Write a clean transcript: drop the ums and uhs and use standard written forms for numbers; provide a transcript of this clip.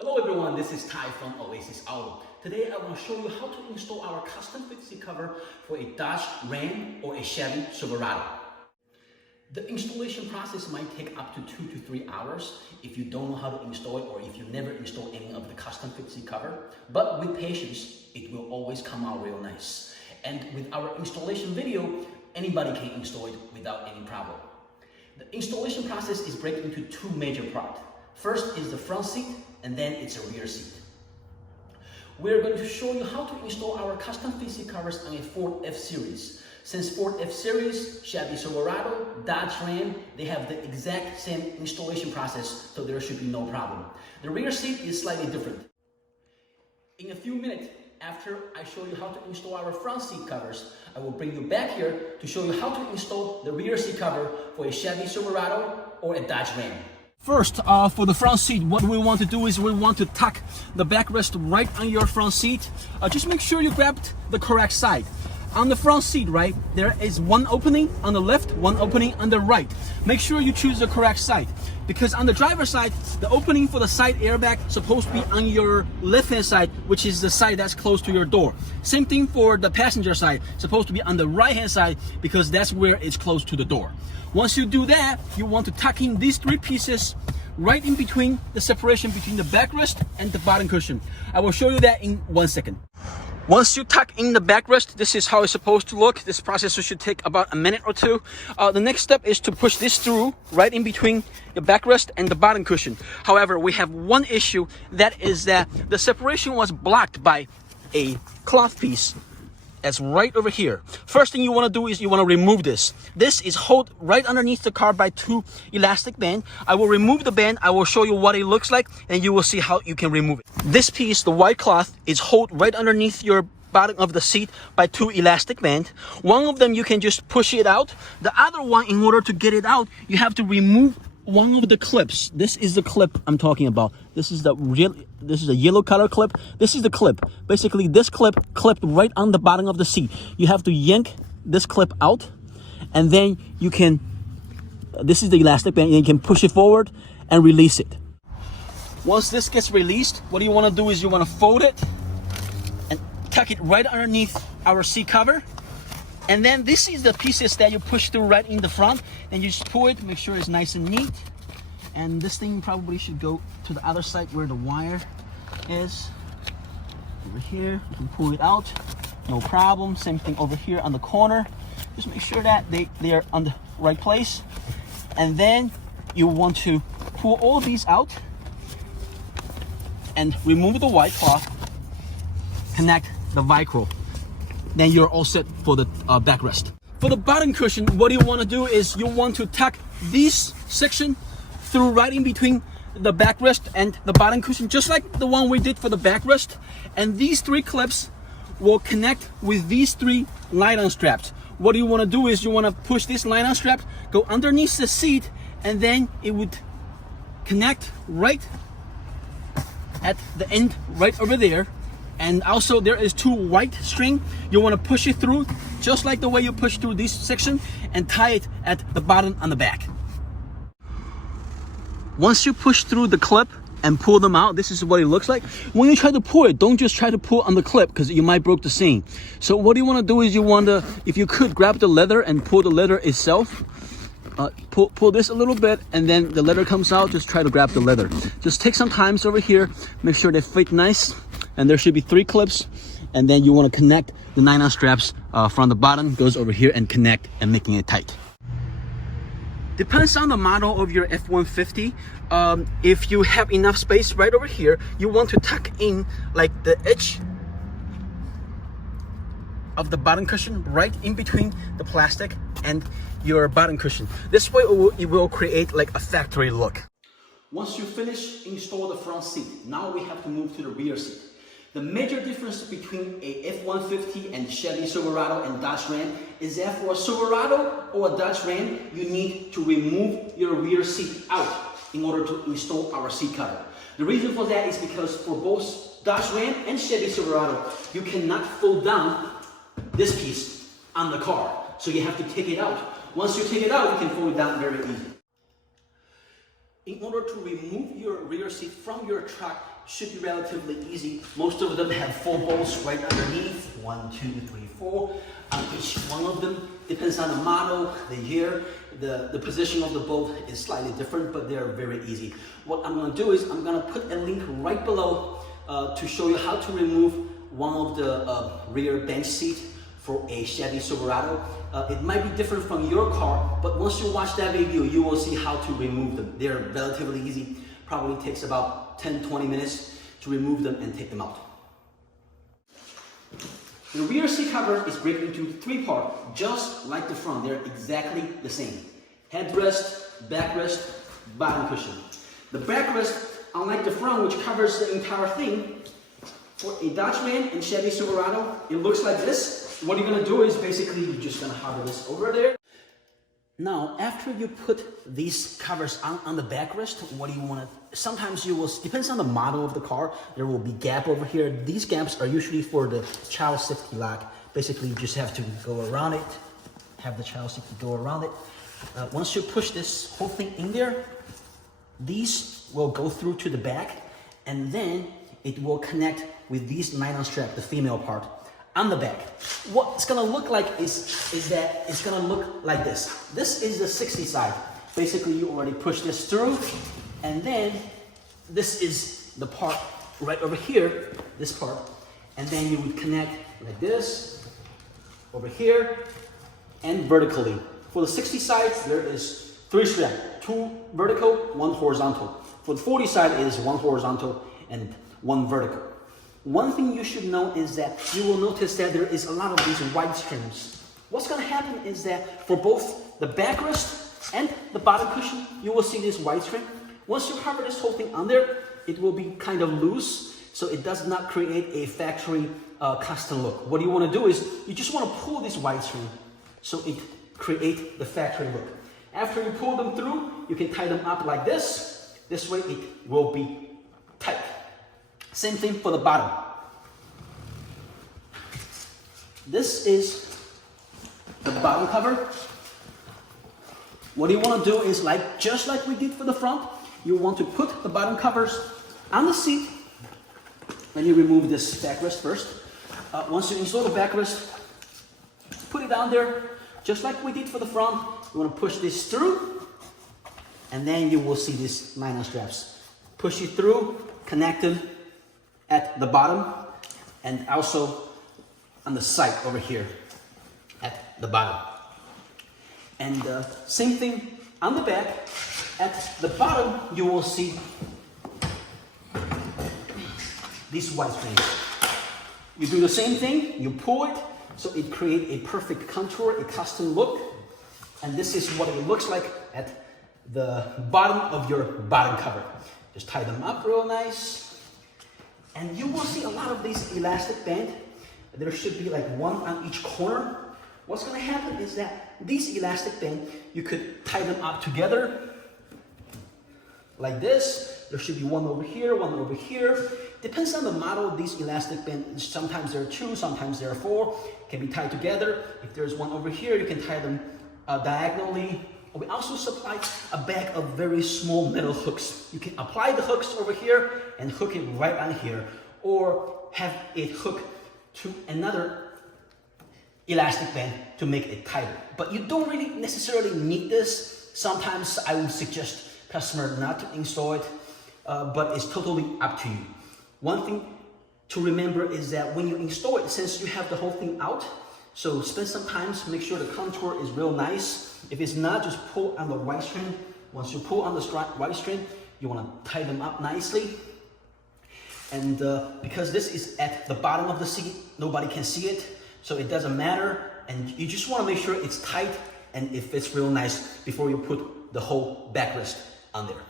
Hello everyone, this is Ty from Oasis Auto. Today I want to show you how to install our custom fit seat cover for a Dodge Ram or a Chevy Silverado. The installation process might take up to 2 to 3 hours if you don't know how to install it or if you never install any of the custom fit seat cover. But with patience, it will always come out real nice. And with our installation video, anybody can install it without any problem. The installation process is broken into two major parts. First is the front seat, and then it's a rear seat. We're going to show you how to install our custom fit seat covers on a Ford F-Series. Since Ford F-Series, Chevy Silverado, Dodge Ram, they have the exact same installation process, so there should be no problem. The rear seat is slightly different. In a few minutes, after I show you how to install our front seat covers, I will bring you back here to show you how to install the rear seat cover for a Chevy Silverado or a Dodge Ram. First, for the front seat, what we want to do is we want to tuck the backrest right on your front seat. Just make sure you grabbed the correct side. On the front seat, right, there is one opening on the left, one opening on the right. Make sure you choose the correct side, because on the driver's side, the opening for the side airbag is supposed to be on your left-hand side, which is the side that's close to your door. Same thing for the passenger side, supposed to be on the right-hand side, because that's where it's close to the door. Once you do that, you want to tuck in these three pieces right in between the separation between the backrest and the bottom cushion. I will show you that in 1 second. Once you tuck in the backrest, this is how it's supposed to look. This process should take about a minute or two. The next step is to push this through right in between the backrest and the bottom cushion. However, we have one issue, that is that the separation was blocked by a cloth piece that's right over here. First thing you want to do is you want to remove this. This is held right underneath the car by two elastic bands. I will remove the band. I will show you what it looks like, and you will see how you can remove it. This piece, the white cloth, is held right underneath your bottom of the seat by two elastic bands. One of them you can just push it out. The other one, in order to get it out, you have to remove one of the clips. This is the clip I'm talking about. This is a yellow color clip. This is the clip. Basically, this clip clipped right on the bottom of the seat. You have to yank this clip out, and then you can, this is the elastic band, and you can push it forward and release it. Once this gets released, what you want to do is you want to fold it and tuck it right underneath our seat cover. And then this is the pieces that you push through right in the front, and you just pull it, make sure it's nice and neat. And this thing probably should go to the other side where the wire is. Over here, you can pull it out, no problem. Same thing over here on the corner. Just make sure that they are on the right place. And then you want to pull all these out and remove the white cloth, connect the Velcro. Then you're all set for the backrest. For the bottom cushion, what you want to do is you want to tuck this section through right in between the backrest and the bottom cushion, just like the one we did for the backrest. And these three clips will connect with these three nylon straps. What you want to do is you want to push this nylon strap, go underneath the seat, and then it would connect right at the end, right over there. And also there is two white string. You want to push it through just like the way you push through this section, and tie it at the bottom on the back. Once you push through the clip and pull them out, this is what it looks like. When you try to pull it, don't just try to pull on the clip, because you might break the seam. So what you want to do is you want to, if you could, grab the leather and pull the leather itself. Pull this a little bit, and then the leather comes out. Just try to grab the leather. Just take some time over here, make sure they fit nice. And there should be three clips, and then you want to connect the nylon straps from the bottom, goes over here and connect, and making it tight. Depends on the model of your F-150. If you have enough space right over here, you want to tuck in like the edge of the bottom cushion right in between the plastic and your bottom cushion. This way it will create like a factory look. Once you finish install the front seat, now we have to move to the rear seat. The major difference between a F-150 and Chevy Silverado and Dodge Ram is that for a Silverado or a Dodge Ram, you need to remove your rear seat out in order to install our seat cover. The reason for that is because for both Dodge Ram and Chevy Silverado, you cannot fold down this piece on the car. So you have to take it out. Once you take it out, you can fold it down very easy. In order to remove your rear seat from your truck, should be relatively easy. Most of them have 4 bolts right underneath. 1, 2, 3, 4. Each one of them depends on the model, the year, the position of the bolt is slightly different, but they're very easy. What I'm going to do is I'm going to put a link right below to show you how to remove one of the rear bench seat for a Chevy Silverado. It might be different from your car, but once you watch that video, you will see how to remove them. They're relatively easy. Probably takes about 10-20 minutes to remove them and take them out. The rear seat cover is broken into 3 parts, just like the front. They're exactly the same. Headrest, backrest, bottom cushion. The backrest, unlike the front, which covers the entire thing, for a Dodge Ram and Chevy Silverado, it looks like this. What you're gonna do is basically you're just gonna hover this over there. Now, after you put these covers on the backrest, what do you want to, sometimes you will, depends on the model of the car, there will be gap over here. These gaps are usually for the child safety lock. Basically, you just have to go around it, have the child safety go around it. Once you push this whole thing in there, these will go through to the back, and then it will connect with these nylon strap, the female part, on the back. What it's gonna look like is that it's gonna look like this. This is the 60 side. Basically, you already push this through, and then this is the part right over here, this part, and then you would connect like this, over here, and vertically. For the 60 side, there is 3 straps, 2 vertical, 1 horizontal. For the 40 side, it is 1 horizontal and 1 vertical. One thing you should know is that you will notice that there is a lot of these white strings. What's going to happen is that for both the backrest and the bottom cushion, you will see this white string. Once you cover this whole thing on there, it will be kind of loose, so it does not create a factory custom look. What you want to do is you just want to pull this white string so it creates the factory look. After you pull them through, you can tie them up like this. This way it will be tight. Same thing for the bottom. This is the bottom cover. What you want to do is just like we did for the front, you want to put the bottom covers on the seat. Let me remove this backrest first. Once you install the backrest, put it down there, just like we did for the front. You want to push this through, and then you will see these nylon straps. Push it through, connected at the bottom, and also on the side over here at the bottom. And same thing on the back. At the bottom, you will see these white strings. You do the same thing, you pull it, so it creates a perfect contour, a custom look. And this is what it looks like at the bottom of your bottom cover. Just tie them up real nice. And you will see a lot of these elastic band. There should be like 1 on each corner. What's going to happen is that these elastic band, you could tie them up together like this. There should be 1 over here, 1 over here. Depends on the model of these elastic bands. Sometimes there are 2, sometimes there are 4. Can be tied together. If there's 1 over here, you can tie them diagonally. We also supply a bag of very small metal hooks. You can apply the hooks over here and hook it right on here, or have it hooked to another elastic band to make it tighter. But you don't really necessarily need this. Sometimes I would suggest customer not to install it, but it's totally up to you. One thing to remember is that when you install it, since you have the whole thing out, so spend some time to make sure the contour is real nice. If it's not, just pull on the white string. Once you pull on the white string, you want to tie them up nicely. And because this is at the bottom of the seat, nobody can see it, so it doesn't matter. And you just want to make sure it's tight and it fits real nice before you put the whole backrest on there.